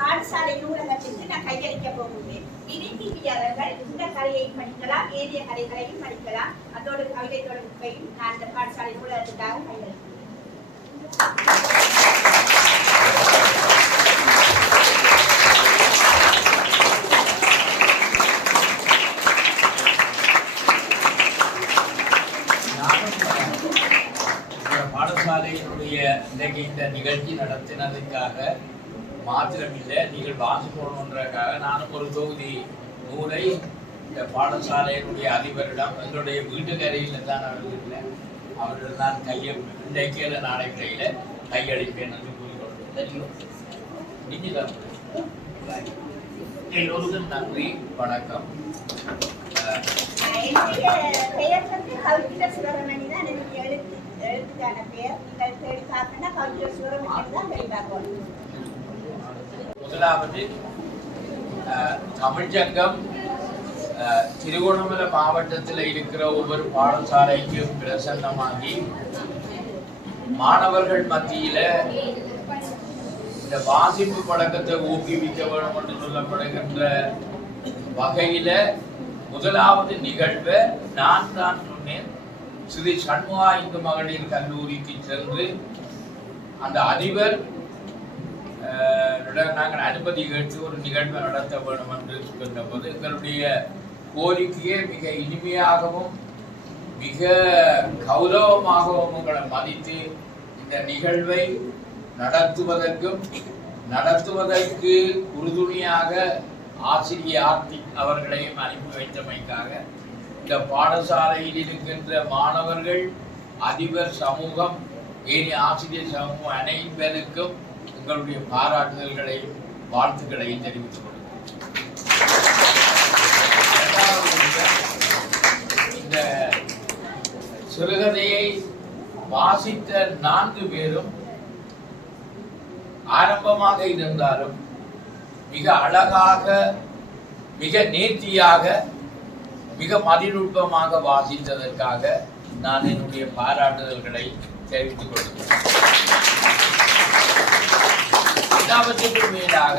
பாடசாலை நூலகத்திற்கு நான் கையளிக்க போகிறேன். விரும்பியவர்கள் இந்த கதையை படிக்கலாம், ஏனைய கதைகளையும் படிக்கலாம். அதோடு கவிதை தொடர்பையும் நான் இந்த பாடசாலை நூலகத்துக்காக கையளிக்கிறேன். பாடசாலையினுடைய இன்றைக்கு இந்த நிகழ்ச்சி நடத்தினதுக்காக மாத்திரமில்லை, நீங்கள் வாசிக்கணுன்றதுக்காக நானும் ஒரு தொகுதி நூலை இந்த பாடசாலையினுடைய அதிபரிடம் எங்களுடைய வீட்டுக்கரையில் தான் அவர்கள் நான் இன்றைக்கு நாளை கையில் கையளிப்பேன் என்று கூறிக்கொள்கிறேன். தெரியும் நீங்கதான் எல்லோருக்கும் நன்றி, வணக்கம். என்னுடைய பெயர் வந்து கவிதா சுரமணி தான். என்னுடைய எழுத்துக்கான பெயர் நீங்கள் தேடி பார்த்தீங்கன்னா கவிதா சுரமணி தான் தேடி பார்க்கணும். முதலாவது தமிழ்ச்சங்கம் திருகோணமலை மாவட்டத்தில் இருக்கிற ஒவ்வொரு பாடசாலைக்கும் பிரசன்னமாகி மாணவர்கள் மத்தியில இந்த வாசிப்பு பழக்கத்தை ஊக்குவிக்க வேண்டும் என்று சொல்லப்படுகின்ற வகையில முதலாவது நிகழ்வை நான் தான் சொன்னேன். ஸ்ரீ சண்முகா இந்து மகளிர் கல்லூரிக்கு சென்று அந்த அதிபர் நாங்கள் அனுமதி கேட்டு ஒரு நிகழ்வை நடத்த வேண்டும் என்று சொன்னபோது எங்களுடைய கோரிக்கையை மிக இனிமையாகவும் மிக கௌரவமாகவும் உங்களை மதித்து இந்த நிகழ்வை நடத்துவதற்கு உறுதுணையாக ஆசிரியர் ஆர்த்திக் அவர்களையும் அனுப்பி வைத்தமைக்காக இந்த பாடசாலையில் இருக்கின்ற மாணவர்கள், அதிபர் சமூகம், ஏனைய ஆசிரியர் சமூகம் அனைவருக்கும் உங்களுடைய பாராட்டுதல்களையும் வாழ்த்துக்களையும் தெரிவித்துக் கொள்கிறேன். இந்த சிறுகதையை வாசித்த 4 பேரும் ஆரம்பமாக இருந்தாலும் மிக அழகாக, மிக நேர்த்தியாக, மிக மதிநுட்பமாக வாசித்ததற்காக நான் என்னுடைய பாராட்டுதல்களை தெரிவித்துக் கொள்கிறேன். எல்லாவற்றுக்கும் மேலாக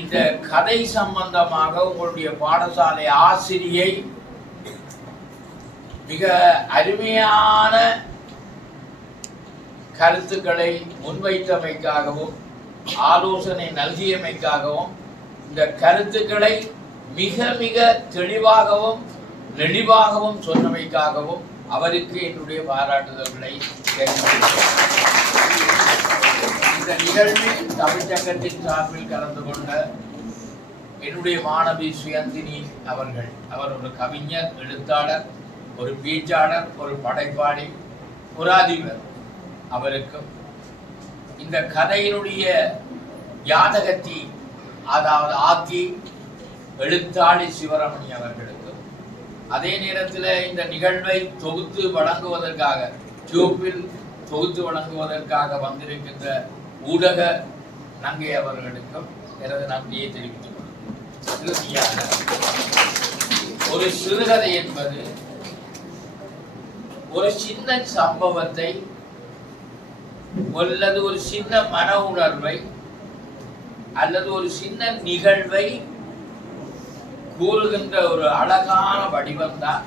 இந்த கதை சம்பந்தமாக உங்களுடைய பாடசாலை ஆசிரியை மிக அருமையான கருத்துக்களை முன்வைத்தமைக்காகவும் ஆலோசனை நல்கியமைக்காகவும் இந்த கருத்துக்களை மிக மிக தெளிவாகவும் நெளிவாகவும் சொன்னமைக்காகவும் அவருக்கு என்னுடைய பாராட்டுதல்களை தெரிவிக்கிறேன். இந்த நிகழ்வில் தமிழ்ச்சங்கத்தின் சார்பில் கலந்து கொண்ட என்னுடைய மாணவி சுயந்தினி அவர்கள், அவர் ஒரு கவிஞர், எழுத்தாளர், ஒரு பேச்சாளர், ஒரு படைப்பாளி, ஒரு அதிபர். அவருக்கும் இந்த கதையினுடைய யாதகத்தி, அதாவது ஆக்கி எழுத்தாளி சிவரமணி அவர்களுக்கும், அதே நேரத்தில் இந்த நிகழ்வை தொகுத்து வழங்குவதற்காக டியூப்பில் தொகுத்து வழங்குவதற்காக வந்திருக்கின்ற ஊடக நங்கை அவர்களுக்கும் எனது நன்றியை தெரிவித்துக் கொள்கிறேன். இறுதியாக ஒரு சிறுகதை என்பது ஒரு சின்ன சம்பவத்தை அல்லது ஒரு சின்ன மன உணர்வை அல்லது ஒரு சின்ன நிகழ்வை கூறுகின்ற ஒரு அழகான வடிவம் தான்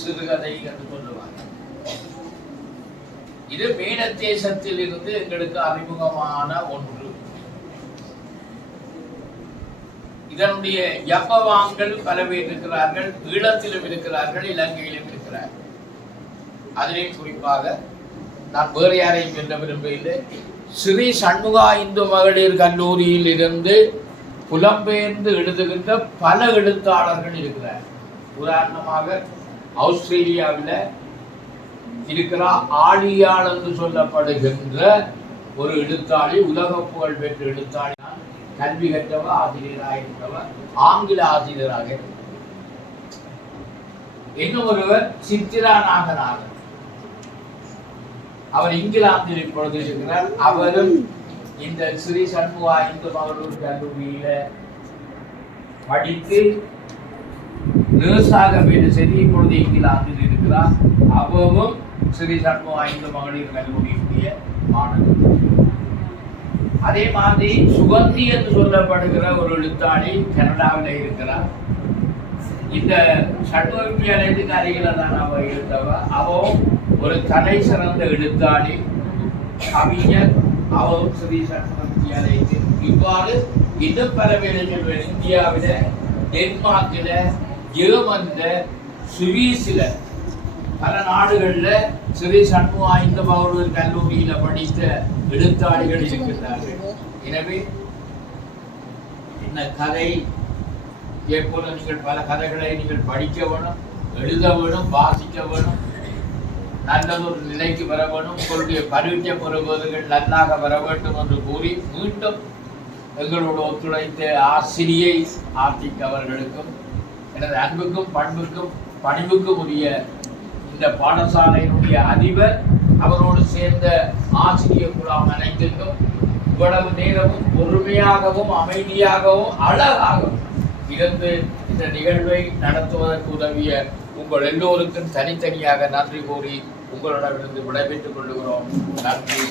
சிறுகதை என்று சொல்லுவாங்க. இது மேட தேசத்தில் இருந்து எங்களுக்கு அறிமுகமான ஒன்று. இதனுடைய யப்பவான்கள் பல பேர் இருக்கிறார்கள், ஈழத்திலும் இருக்கிறார்கள், இலங்கையிலும் இருக்கிறார்கள். அதிலே குறிப்பாக நான் வேறு யாரையும் சொல்ல விரும்பவில்லை. ஸ்ரீ சண்முகா இந்து மகளிர் கல்லூரியில் இருந்து புலம்பெயர்ந்து எழுதுகின்ற பல எழுத்தாளர்கள் இருக்கிறார். உதாரணமாக ஆஸ்திரேலியாவில் இருக்கிற ஆழியாள் என்று சொல்லப்படுகின்ற ஒரு எழுத்தாளி, உலக புகழ் பெற்ற எழுத்தாளி, கல்வி கற்றவர், ஆசிரியராக இருந்தவர், ஆங்கில ஆசிரியராக இருந்தவர். இன்னும் ஒருவர் சித்திரா நாகநாதன், அவர் இங்கிலாந்தில் இப்பொழுது இருக்கிறார். அவரும் இந்த ஸ்ரீ சண்முகா இந்து மகளிர் கல்லூரியில படித்து நர்ஸாக வேறு சரி இப்பொழுது இங்கிலாந்தில் இருக்கிறார். அவரும் ஸ்ரீ சண்முகா இந்து மகளிர் கல்லூரியுடைய மாணவர். அதே மாதிரி சுகந்தி என்று சொல்லப்படுகிற ஒரு எழுத்தாளி கனடாவில் இருக்கிறார். இந்த சண்முக வித்தியாலயத்துக்கு அருகில தான் அவ இருந்தவர். அவவும் ஒரு தலை சிறந்த எழுத்தாளி, கவிஞர். அவரும் ஸ்ரீ சண்முக வித்தியாலயத்தில் இவ்வாறு இன்னும் பல பேர் இந்தியாவில, டென்மார்க்கில், ஜெர்மன்ல, சுவிஸ்ல, பல நாடுகள்ல ஸ்ரீ சண்முகா இந்து மகளிர் கல்லூரியில படித்த எழுத்தாளிகள் இருக்கின்றார்கள். எனவே இந்த கதை போல நீங்கள் பல கதைகளை நீங்கள் படிக்க வேணும், எழுத வேணும், வாசிக்க வேணும், நல்லதொரு நிலைக்கு வர வேணும், உங்களுடைய பரீட்சை பெறுவதுகள் நல்லாக வர வேண்டும் என்று கூறி மீண்டும் எங்களோடு ஒத்துழைத்த ஆசிரியை ஆர்த்திக் அவர்களுக்கும் எனது அன்புக்கும் பண்புக்கும் பணிவுக்கும் உரிய இந்த பாடசாலையினுடைய அதிபர் அவரோடு சேர்ந்த ஆசிரியர் குழாம் அனைத்துக்கும் இவ்வளவு நேரமும் பொறுமையாகவும் அமைதியாகவும் அழகாகவும் இருந்து இந்த நிகழ்வை நடத்துவதற்கு உதவிய உங்கள் எல்லோருக்கும் தனித்தனியாக நன்றி கூறி உங்களிடமிருந்து விடைபெற்றுக் கொள்கிறோம். நன்றி.